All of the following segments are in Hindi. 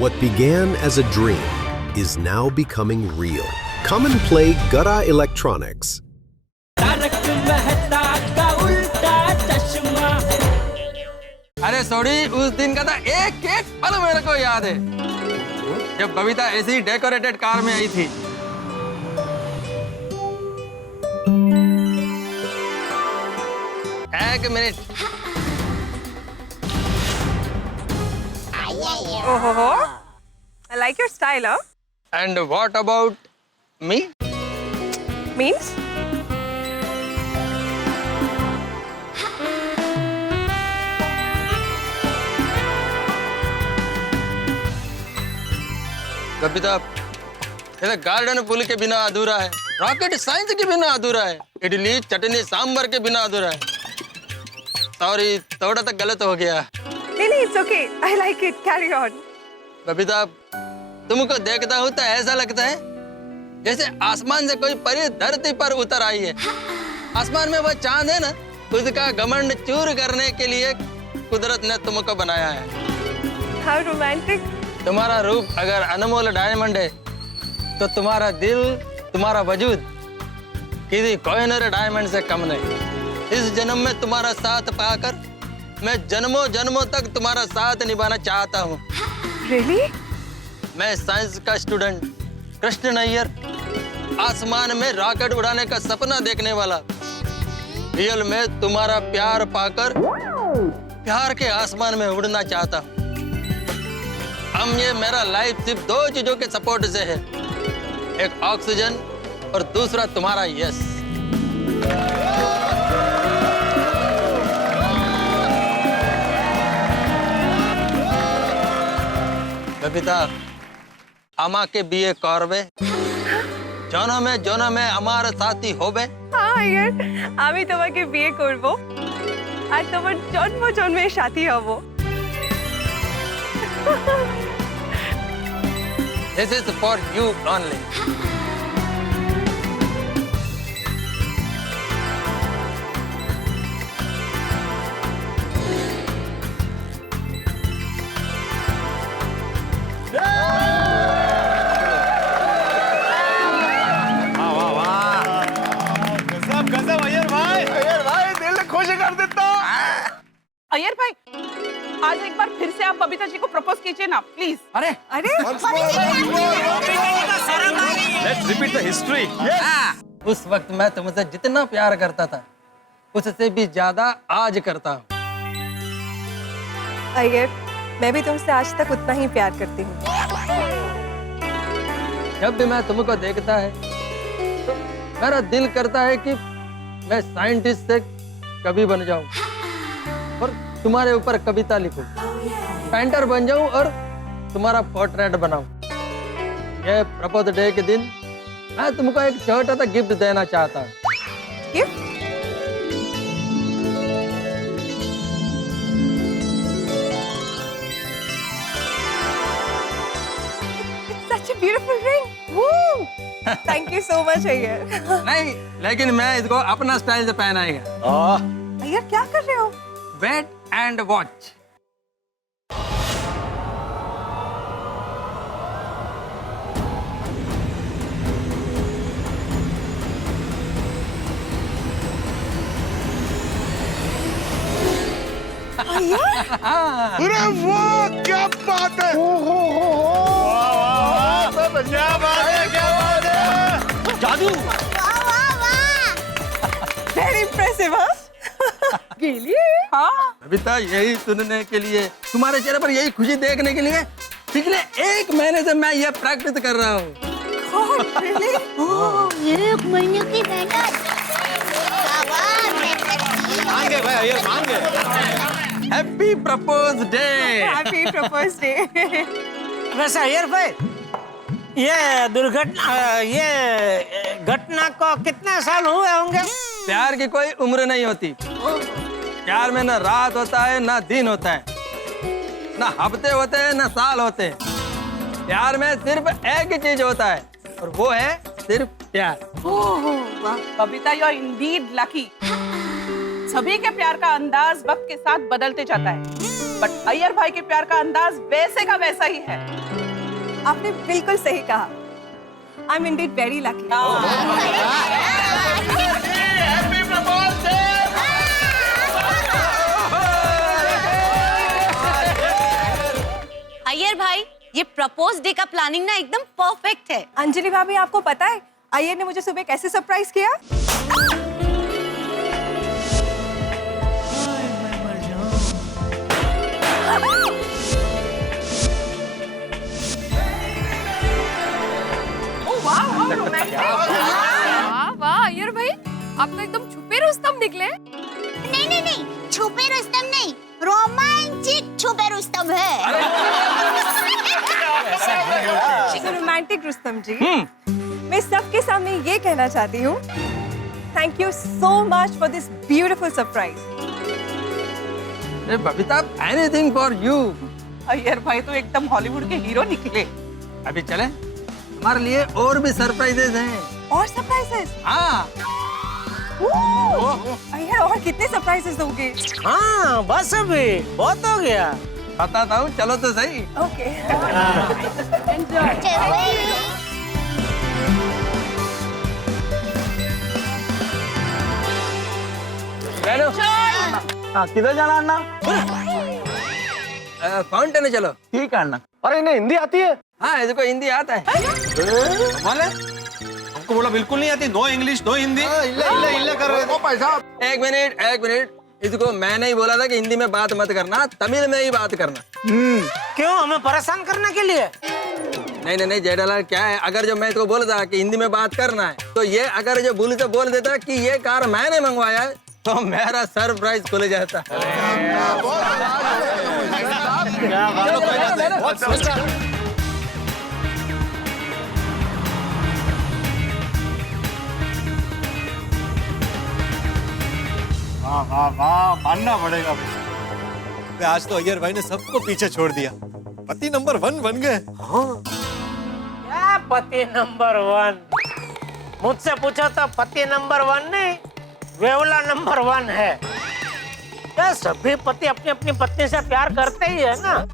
What began as a dream is now becoming real. Come and play Gada Electronics. अरे सॉरी, उस दिन का था एक एक पल मेरे को याद है जब बबीता ऐसी डेकोरेटेड कार में आई थी। एक minute. Oh, I like your style, huh? And what about me? Means? Babita, ये गार्डन फूल के बिना अधूरा है, रॉकेट साइंस के बिना अधूरा है, इडली चटनी सांभर के बिना अधूरा है। सॉरी, थोड़ा तो गलत हो गया। नहीं, it's okay. I like it. Carry on. Babita, तुमको देखता हूँ तो ऐसा लगता है जैसे आसमान से कोई परी धरती पर उतर आई है। आसमान में वो चांद है ना, उसका घमंड चूर करने के लिए कुदरत ने तुमको बनाया है। How romantic. तुम्हारा रूप अगर अनमोल डायमंड है तो तुम्हारा दिल, तुम्हारा वजूद किसी कोहिनूर डायमंड से कम नहीं। इस जन्म में तुम्हारा साथ पाकर मैं जन्मों जन्मों तक तुम्हारा साथ निभाना चाहता हूँ। Really? मैं साइंस का स्टूडेंट कृष्ण नैयर, आसमान में रॉकेट उड़ाने का सपना देखने वाला, रियल में तुम्हारा प्यार पाकर प्यार के आसमान में उड़ना चाहता हूँ। ये मेरा लाइफ सिर्फ दो चीजों के सपोर्ट से है, एक ऑक्सीजन और दूसरा तुम्हारा यस। बबीता, आमा के बीए करबे, जोनो में हमारे साथी होबे। हाँ यार, আমি তোমাকে বিয়ে করব আর তোমার জন্ম জন্মের সাথী হব। This is for you only. Iyer भाई, आज एक बार फिर से आप बबीता जी को प्रपोज कीजिए ना, प्लीज। अरे Let's repeat the history. उस वक्त मैं तुमसे जितना प्यार करता था उससे भी ज्यादा आज करता हूँ। अय्यर, मैं भी तुमसे आज तक उतना ही प्यार करती हूँ। जब भी मैं तुमको देखता है मेरा दिल करता है कि मैं साइंटिस्ट से कवि बन जाऊं और तुम्हारे ऊपर कविता लिखूं, पेंटर बन जाऊं और तुम्हारा पोर्ट्रेट बनाऊं। ये प्रपोज डे के दिन मैं तुमको एक छोटा सा गिफ्ट देना चाहता हूँ। Gift? Such a beautiful ring. Woo! Thank you so much, Iyer. नहीं, लेकिन मैं इसको अपना स्टाइल से पहनाएगा। अय्यर, क्या कर रहे हो? Wait and watch. अरे वाह, क्या बात है! क्या बात है, क्या बात है! जादू! Very impressive, huh? Really? हाँ। बबीता, यही सुनने के लिए, तुम्हारे चेहरे पर यही खुशी देखने के लिए पिछले 1 महीने से मैं ये प्रैक्टिस कर रहा हूँ। God, really? एक महीने की मेहनत। मान गए भाई, अय्यर मान गए। Happy propose day. Happy proposed day. वैसे अय्यर भाई, ये घटना को कितने साल हुए होंगे? प्यार की कोई उम्र नहीं होती। प्यार में ना रात होता है ना दिन होता है, ना हफ्ते होते हैं ना साल होते हैं। प्यार में सिर्फ एक ही चीज होता है और वो है सिर्फ प्यार। ओह वाह, Babita, you are indeed lucky. सभी के प्यार का अंदाज वक्त के साथ बदलते जाता है। बट अय्यर भाई के प्यार का अंदाज वैसे का वैसा ही है। आपने बिल्कुल सही कहा। I am Indeed very lucky. Iyer भाई, ये प्रपोज डे का प्लानिंग ना एकदम परफेक्ट है। अंजलि भाभी, आपको पता है अय्यर ने मुझे सुबह कैसे सरप्राइज किया? वाह वाह अय्यर भाई, आप तो एकदम छुपे रुस्तम निकले। नहीं नहीं नहीं, छुपे रुस्तम नहीं, रोमांटिक छुपे रुस्तम है। रोमांटिक रुस्तम जी, मैं सबके सामने ये कहना चाहती हूँ, thank you so much for this beautiful surprise. Babita, anything for you. Iyer भाई तो एकदम हॉलीवुड के हीरो निकले। अभी चले, हमारे लिए और भी सरप्राइजेज हैं। और सरप्राइजेस? हाँ। अय्यर, और कितने सरप्राइजेस दोगे? हाँ बस अभी बहुत हो गया। बताता हूँ, चलो तो सही। ओके। हाँ, किधर जाना अन्ना? फाउंटेन में चलो। ठीक है अन्ना। अरे इन्हें हिंदी आती है? हाँ, इसको हिंदी आता है। हमको बोला बिल्कुल नहीं आती। No English no Hindi. इल्ले कर रहे थे भाई साहब। एक मिनट, इसको मैंने ही बोला था कि हिंदी में बात मत करना, तमिल में ही बात करना। क्यों, हमें परेशान करने के लिए? नहीं जेठालाल, क्या है, अगर जो मैं इसको बोलता कि हिंदी में बात करना है, तो ये अगर जो भूल से बोल देता कि ये कार मैंने मंगवाया है, तो मेरा सरप्राइज खुल जाता। वाह, मानना पड़ेगा। आज तो अय्यर भाई ने सबको पीछे छोड़ दिया, पति नंबर 1 बन गए। क्या पति नंबर 1? मुझसे पूछो तो पति नंबर 1 नहीं, वेवला नंबर 1 है। क्या सभी पति अपनी अपनी पत्नी से प्यार करते ही है ना,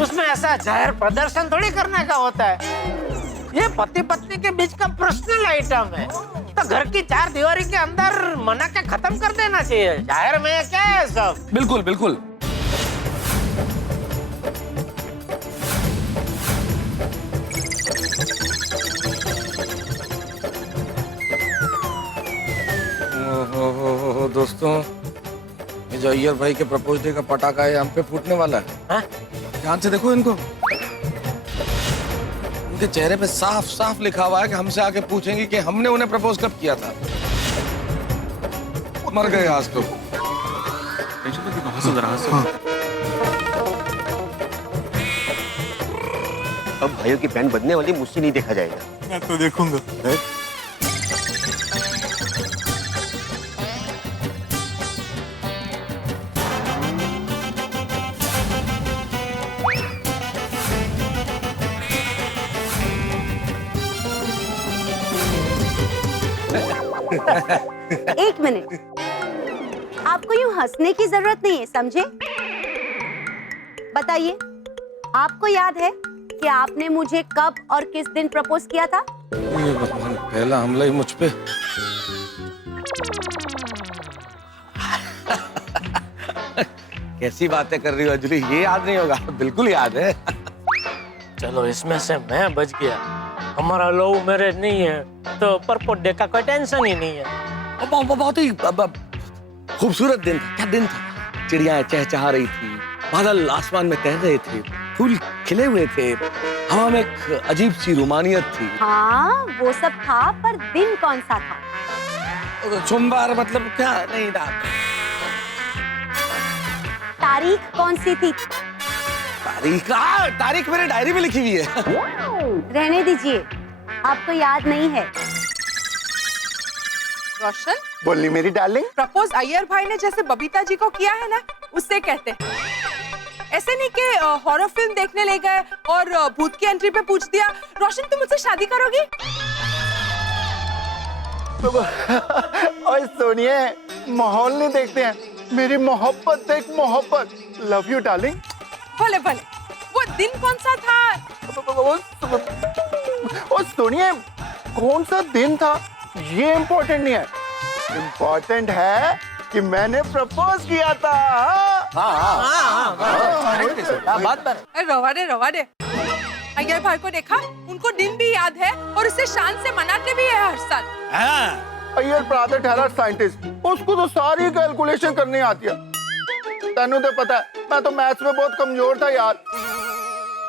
उसमें ऐसा जाहिर प्रदर्शन थोड़ी करने का होता है। ये पति पत्नी के बीच का पर्सनल आइटम है, तो घर की 4 दीवारी के अंदर मना के खत्म कर देना चाहिए। जाहिर में क्या है सब? बिल्कुल बिल्कुल। दोस्तों, ये जो अय्यर भाई के प्रपोज डे का पटाखा है, हम पे फूटने वाला है। ध्यान से देखो इनको, उनके चेहरे पे साफ साफ लिखा हुआ है कि हमसे आके पूछेंगे कि हमने उन्हें प्रपोज कब किया था। मर गए आज तो। अब भाइयों की बैंड बजने वाली मुझसे नहीं देखा जाएगा। मैं तो देखूंगा। एक मिनट, आपको यूं हंसने की जरूरत नहीं है, समझे? बताइए, आपको याद है कि आपने मुझे कब और किस दिन प्रपोज किया था? पहला हमला ही मुझ पे। कैसी बातें कर रही हो अंजलि, ये याद नहीं होगा? बिल्कुल याद है। चलो, इसमें से मैं बच गया। हमारा लव मैरिज नहीं है तो प्रपोज डे का कोई टेंशन ही नहीं है। बहुत ही खूबसूरत दिन था। क्या दिन था? चिड़ियाएं चहचहा रही थी, बादल आसमान में तैर रहे थे, फूल खिले हुए थे, हवा में एक अजीब सी रोमानियत थी। हाँ, वो सब था, पर दिन कौन सा था? सोमवार, मतलब क्या? नहीं था। तारीख कौन सी थी? तारीख मेरे डायरी में लिखी हुई है। रहने दीजिए, आपको याद नहीं है। रोशन, बोली मेरी डार्लिंग। प्रपोज अय्यर भाई ने जैसे बबीता जी को किया है ना, उससे कहते हैं। ऐसे नहीं कि हॉरर फिल्म देखने ले गए और भूत की एंट्री पे पूछ दिया, रोशन तुम मुझसे शादी करोगी? और सोनिए, माहौल नहीं देखते हैं, मेरी मोहब्बत देख, मोहब्बत। Love you darling. भले भले, वो दिन कौन सा था? ओ सुनिए, कौन सा दिन था ये इम्पोर्टेंट नहीं है, इम्पोर्टेंट है कि मैंने प्रपोज किया था। रवा दे। अय्यर भाई को देखा, उनको दिन भी याद है और उसे शान से मनाते भी है हर साल। अय्यर ब्रदर ठहरा साइंटिस्ट, उसको तो सारी कैलकुलेशन करनी आती है। तेनू तो पता है, मैं तो मैथ्स में बहुत कमजोर था यार,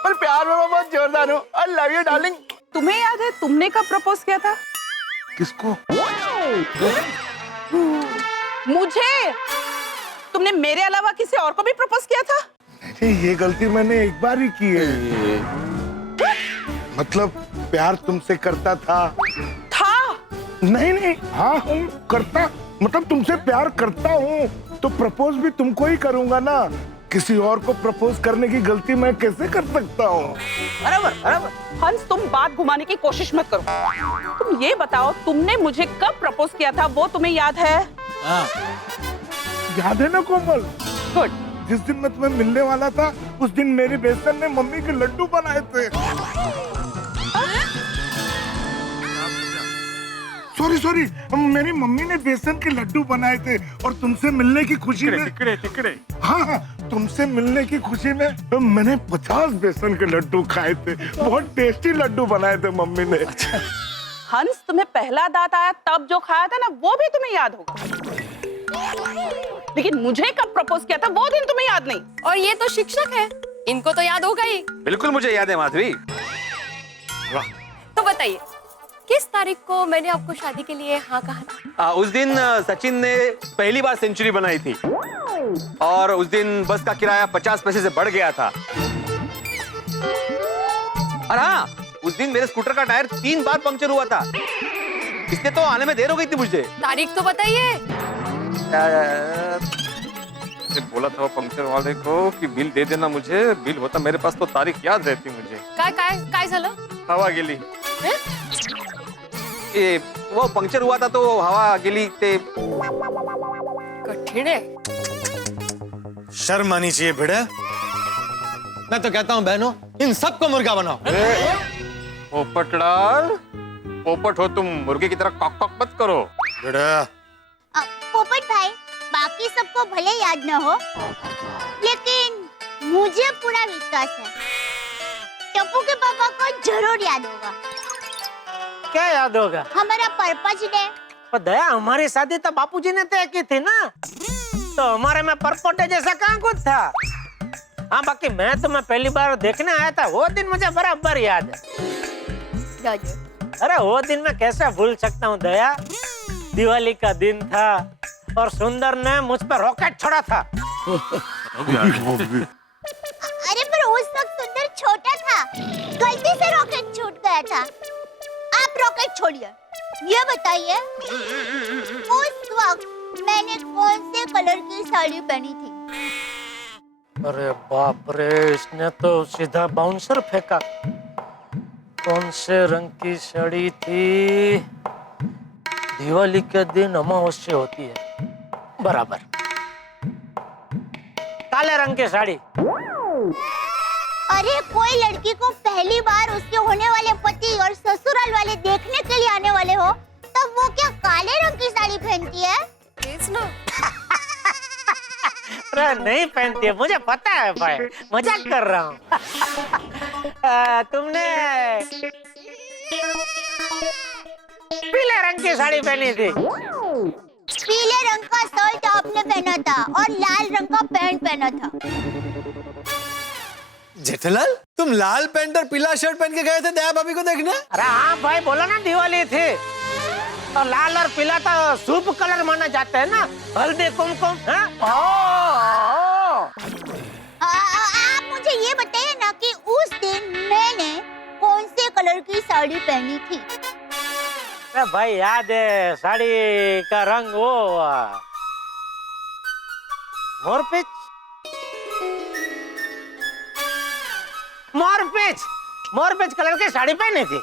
पर प्यार में मैं बहुत जोरदार हूँ। I love you darling. तुम्हें याद है तुमने कब प्रपोज किया था? किसको? मुझे। तुमने मेरे अलावा किसी और को भी प्रपोज किया था? ये गलती मैंने एक बार ही की है। मतलब प्यार तुमसे करता था? नहीं, हाँ हूँ, करता, मतलब तुमसे प्यार करता हूँ तो प्रपोज भी तुमको ही करूंगा ना। किसी और को प्रपोज करने की गलती मैं कैसे कर सकता हूँ? बराबर। हंस, तुम बात घुमाने की कोशिश मत करो। तुम ये बताओ, तुमने मुझे कब प्रपोज किया था, वो तुम्हें याद है? याद है ना कोमल? गुड। जिस दिन मैं तुम्हें मिलने वाला था, उस दिन मेरी बेसन ने मम्मी के लड्डू बनाए थे। सॉरी, मेरी मम्मी ने बेसन के लड्डू बनाए थे और तुमसे मिलने की खुशी में तिकड़े। हाँ, तुमसे मिलने की खुशी में मैंने 50 बेसन के लड्डू खाए थे। बहुत टेस्टी लड्डू बनाए थे मम्मी ने। हंस, तुम्हें पहला दांत आया तब जो खाया था ना, वो भी तुम्हें याद होगा, लेकिन मुझे कब प्रपोज किया था वो दिन तुम्हें याद नहीं। और ये तो शिक्षक है, इनको तो याद होगा ही। बिल्कुल मुझे याद है माधवी। तो बताइए, किस तारीख को मैंने आपको शादी के लिए हाँ कहा था? उस दिन सचिन ने पहली बार सेंचुरी बनाई थी और उस दिन बस का किराया 50 पैसे से बढ़ गया था। और हाँ, उस दिन मेरे स्कूटर का टायर 3 बार पंक्चर हुआ था, इसलिए तो आने में देर हो गई थी मुझे। तारीख तो बताइए। बोला था पंक्चर वाले को कि बिल दे देना मुझे, बिल होता मेरे पास तो तारीख याद रहती मुझे। काय झालं? हवा गेली। ये वो पंक्चर हुआ था तो हवा गेली ते। कठिन है। शर्म आनी चाहिए भिड़े। मैं तो कहता हूँ बहनों, इन सबको मुर्गा बनाओ। पोपटलाल, पोपट हो तुम, मुर्गे की तरह कॉक कॉक मत करो। पोपट भाई, बाकी सबको भले याद न हो, लेकिन मुझे पूरा विश्वास है टप्पू के पापा को जरूर याद होगा। क्या याद होगा? हमारा पर्पज डे। पर दया, हमारी शादी तो बापूजी ने तय की थी ना, तो हमारे में पर्पज डे जैसा कहाँ कुछ था। हाँ, बाकी मैं तुम्हें पहली बार देखने आया था, वो दिन मुझे बराबर याद है। अरे वो दिन मैं कैसे भूल सकता हूँ दया, दिवाली का दिन था और सुंदर ने मुझ पर रॉकेट छोड़ा था। अरे पर उस वक्त सुंदर छोटा था, गलती से रॉकेट छूट गया था। आप रॉकेट छोड़िए, ये बताइए उस वक्त मैंने कौन से कलर की साड़ी पहनी थी? अरे बाप रे, इसने तो सीधा बाउंसर फेंका। कौन से रंग की साड़ी थी? दिवाली के दिन अमावस्या होती है, बराबर। काले रंग की साड़ी। अरे कोई लड़की को पहली बार उसके होने वाले पति और ससुराल वाले देखने के लिए आने वाले हो, तब वो क्या काले रंग की साड़ी पहनती है? ना। अरे नहीं पहनती है, मुझे पता है भाई, मजाक कर रहा हूँ। तुमने पीले रंग की साड़ी पहनी थी। पीले रंग का शर्ट आपने पहना था और लाल रंग का पैंट पहना था। जेठालाल, तुम लाल पैंट और पीला शर्ट पहन के गए थे दया भाभी को देखने? अरे हाँ भाई, बोला ना दिवाली थी, और लाल और पीला तो शुभ कलर माना जाता है ना, हल्दी कुमकुम। आप मुझे ये बताइए ना कि उस दिन मैंने कौन से कलर की साड़ी पहनी थी? अरे भाई याद है, साड़ी का रंग वो मोरपीच। मोरपीच कलर की साड़ी पहनी थी।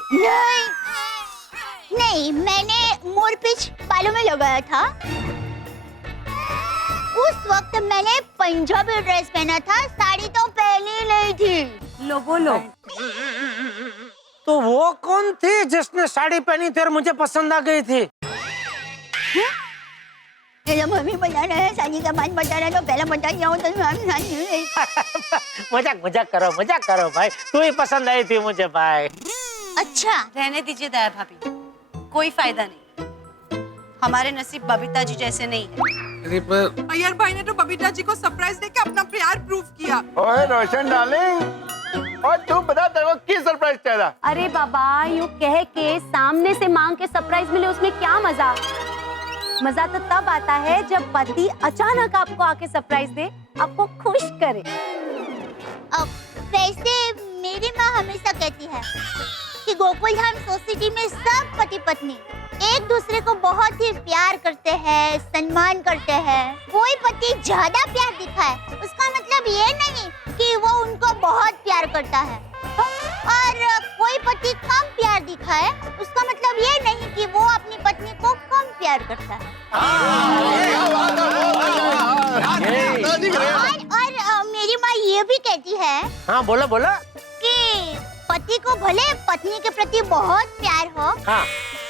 नहीं, मैंने मोरपीच बालों में लगाया था। उस वक्त मैंने पंजाबी ड्रेस पहना था, साड़ी तो पहनी नहीं थी। लो बोलो। तो वो कौन थी जिसने साड़ी पहनी थी और मुझे पसंद आ गई थी? ये मम्मी बता रहे हैं, शादी के बाद बता रहे, तो पहले बता दिया हो तो मजाक करो भाई, तू ही पसंद आई थी मुझे भाई। अच्छा रहने दीजिए दाया भाभी, कोई फायदा नहीं, हमारे नसीब बबीता जी जैसे नहीं है। अरे पर अय्यर भाई ने तो बबीता जी को सरप्राइज देके अपना प्यार प्रूव किया। ओए रोशन डार्लिंग, और तू बता तेरे को की सरप्राइज चाहिए? अरे बाबा, यूँ कह के सामने से मांग के सरप्राइज मिले उसमें क्या मजा? मजा तो तब आता है जब पति अचानक आपको आके सरप्राइज दे, आपको खुश करे। वैसे मेरी माँ हमेशा कहती है कि गोकुल धाम सोसाइटी में सब पति पत्नी एक दूसरे को बहुत ही प्यार करते हैं, सम्मान करते हैं। कोई पति ज्यादा प्यार दिखाए उसका मतलब ये नहीं कि वो उनको बहुत प्यार करता है, और कोई पति कम प्यार दिखाए उसका मतलब ये नहीं कि वो अपनी पत्नी को कम प्यार करता है। और मेरी माँ ये भी कहती है, हाँ बोलो कि पति को भले पत्नी के प्रति बहुत प्यार हो, हाँ,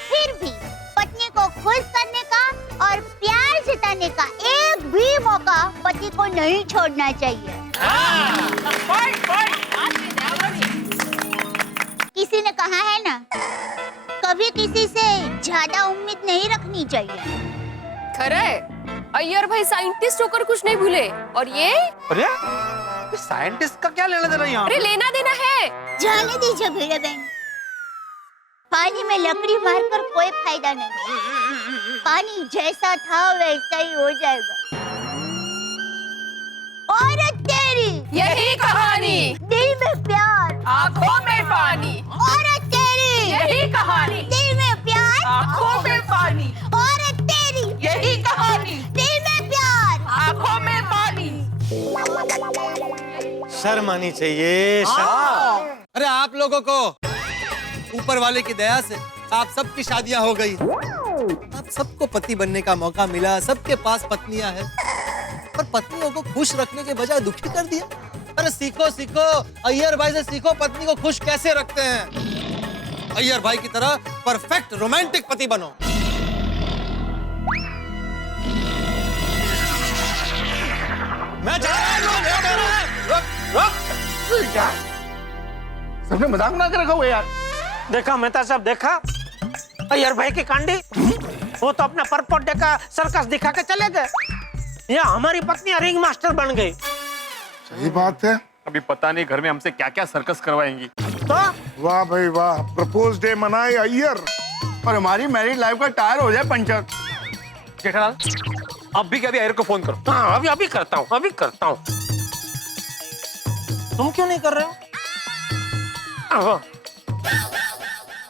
फिर भी पत्नी को खुश करने का और प्यार जताने का एक भी मौका पति को नहीं छोड़ना चाहिए। किसी ने कहा है ना, कभी किसी से ज्यादा उम्मीद नहीं रखनी चाहिए। खरे अय्यर भाई साइंटिस्ट होकर कुछ नहीं भूले, और ये अरे साइंटिस्ट का क्या लेना देना यहाँ? अरे लेना देना है। जाने दीजिए भिड़े बहन, पानी में लकड़ी मारकर कोई फायदा नहीं, पानी जैसा था वैसा ही हो जाएगा। और तेरी यही कहानी, दिल में प्यार आंखों में पानी। और तेरी यही कहानी, दिल में प्यार आंखों में पानी। और तेरी यही कहानी, दिल में प्यार आंखों में पानी। शर्म आनी चाहिए, शर्म। अरे आप लोगों को ऊपर वाले की दया से आप सबकी शादियां हो गई, आप सबको पति बनने का मौका मिला, सबके पास पत्नियां हैं, पर पत्नियों को खुश रखने के बजाय दुखी कर दिया। अरे सीखो सीखो, अय्यर भाई से सीखो पत्नी को खुश कैसे रखते हैं। अय्यर भाई की तरह परफेक्ट रोमांटिक पति बनो। मैं जा रहा हूं। सबने मजाक ना कर रखा हुआ यार। देखा मेहता साहब, देखा अय्यर भाई की कांडी, वो तो अपना परपोट डे का सर्कस दिखा के चले गए, या हमारी पत्नी रिंग मास्टर बन गई। सही बात है। अभी पता नहीं घर में हमसे क्या क्या सर्कस करवाएंगी। तो वाह भाई वाह, प्रपोज डे मनाए अय्यर, और हमारी मैरिड लाइफ का टायर हो जाए पंचर। जेठालाल, अब भी अय्यर को फोन करो। हाँ, अभी करता हूँ। तुम क्यों नहीं कर रहे हो?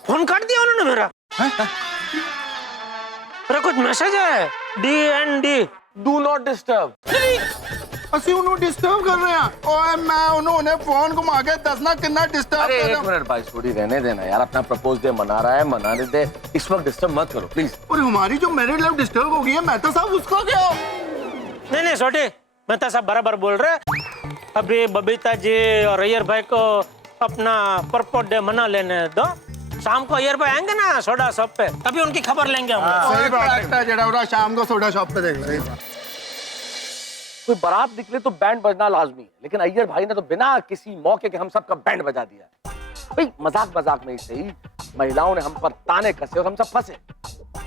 फोन काट दिया उन्होंने मेरा। अरे कुछ मैसेज है, DND, डू नॉट डिस्टर्ब। ਅਸੀਂ ਉਹਨੂੰ डिस्टर्ब कर रहे हैं। ओए मैं उन्होंने फोन घुमा के दसना कितना डिस्टर्ब अरे कर एक रहा हूं। मिनट भाई, छोड़ी रहने देना यार, अपना प्रपोज डे मना रहा है, मनाने दे, इस वक्त डिस्टर्ब मत करो प्लीज। और हमारी जो मैरिड लाइफ डिस्टर्ब हो गई है, मैं तो साहब उसका क्या? नहीं छोटे, मेहता साहब बराबर बोल रहे। अभी बबीता जी और अय्यर भाई को अपना परपोट डे मना लेने दो, शाम को अय्यर भाई आएंगे ना सोडा शॉप पे, तभी उनकी खबर लेंगे हम। सही बात है। जड़ा शाम को सोडा शॉप पे देख ले। कोई बारात निकले तो बैंड बजना लाजमी है, लेकिन अय्यर भाई ने तो बिना किसी मौके के हम सबका बैंड बजा दिया। भाई मजाक में ही सही, महिलाओं ने हम पर ताने कसे और हम सब फंसे।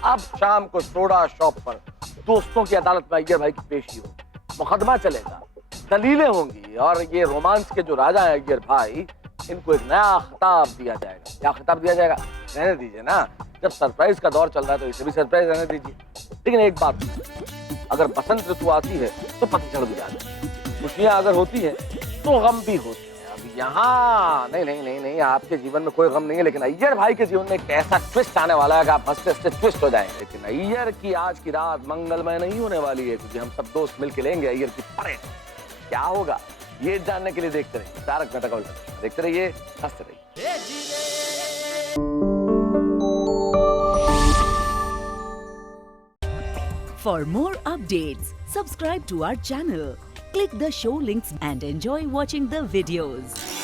अब शाम को सोडा शॉप पर दोस्तों की अदालत में अय्यर भाई की पेशी हो, मुकदमा चलेगा, दलीलें होंगी, और ये रोमांस के जो राजा है अय्यर भाई, इनको एक नया खिताब दिया जाएगा। क्या खिताब दिया जाएगा? रहने दीजिए ना, जब सरप्राइज का दौर चल रहा है तो इसे भी सरप्राइज रहने दीजिए। लेकिन एक बात, अगर बसंत ऋतु आती है तो पतझड़ भी आती है, खुशियां अगर होती है तो गम भी होते हैं। अब यहाँ नहीं, आपके जीवन में कोई गम नहीं है, लेकिन अय्यर भाई के जीवन में एक ऐसा ट्विस्ट आने वाला है कि आप हंसते हंसते ट्विस्ट हो जाएंगे। लेकिन अय्यर की आज की रात मंगलमय नहीं होने वाली है, क्योंकि हम सब दोस्त मिलकर लेंगे अय्यर की परेड। क्या होगा ये जानने के लिए देखते रहिए तारक मेहता का उल्टा चश्मा, देखते रहिए, हंसते रहिए। For more updates, subscribe to our channel, click the show links and enjoy watching the videos.